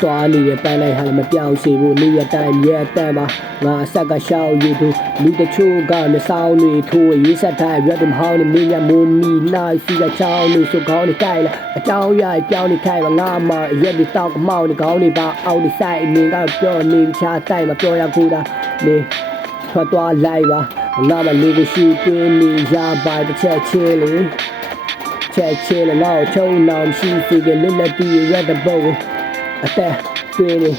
သွားနေတဲ့ပန်းလိုက်ဟာလည်းမပြောင်းစေဘူးနေရတိုင်းမြဲတမ်းပါငါအဆက်ကရှောက်ရည်သူလူတချို့ကမျက်စောင်းတွေထိုးရေးဆက်တိုင်းရတ်မဟောင်းနေမင်းရမုံမီနိုင်စီကချောင်းနေစုကောင်းနေကြိုက်လာအကြောင်းရပြောင်းနေခိုင်းပါငါမှရက်ဒီတောက်မောင်းနေကောင်းနေပါအောင်နေဆိုင်နေကပြောနေချာတိုက်မပြောရဘူးတာနေထွက်သွားလိုက်ပါငါမလေးကိုရှိပြင်းနေရပါတစ်ချက်ချင်းလေချက်ချင်းလေငါ့ကိုချုံနောင်ရှိစီကလွတ်လပ်ပြီးရတဲ့ဘုံအသက်တွင်းနေ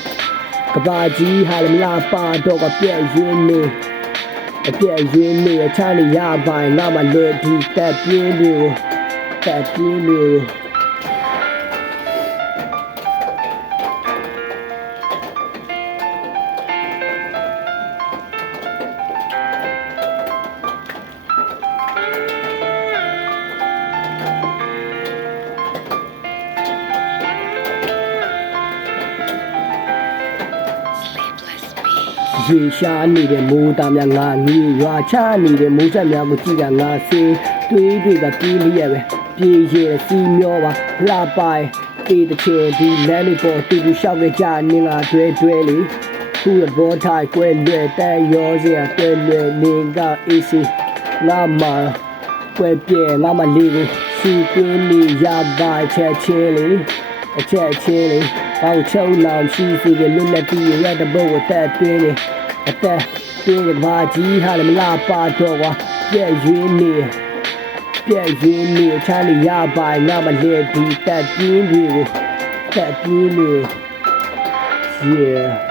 ကဘာကြီးဟာလည်းမလာပါတော့ကပြည့်ရင်းနေအပြည့်ရင်းနေအချားနေရပါငါမလေးဒီတက်ပြင်းတွေရေရှားနေတဲ့မိုးသားများငါငီးရွာချနေတဲ့မိုးဆက်များကိုကြည့်တာငါစေးတွေးတွေကပြေးလျက်ပဲပြေးရဲစီမျောပါလှပိုင်တေးတဲ့ချေဒီလမ်းလေးပေါ်တူတူရှောက်ကြနေငါတွဲလေသူ့ဘောထိုင်ကွဲလွဲတန်ရောစရာတွဲလွဲနေကအေးစီလာမကွဲပြဲလာမလေးကိုစီပင်းနေရပါချက်ချင်းလေအချက်ချင်းလေပေါင်းချုံလောင်ရှိစီကလွတ်လပ်ပြီးရတဲ့ဘုံအသက်တွင်းနေအသက်တွင်းကဘာကြီးဟာလည်းမလာပါတော့ကွာပြည့်ရင်းနေချမ်းနေရပါငါမလဲဒီတက်ပြင်းတွေကိုyeah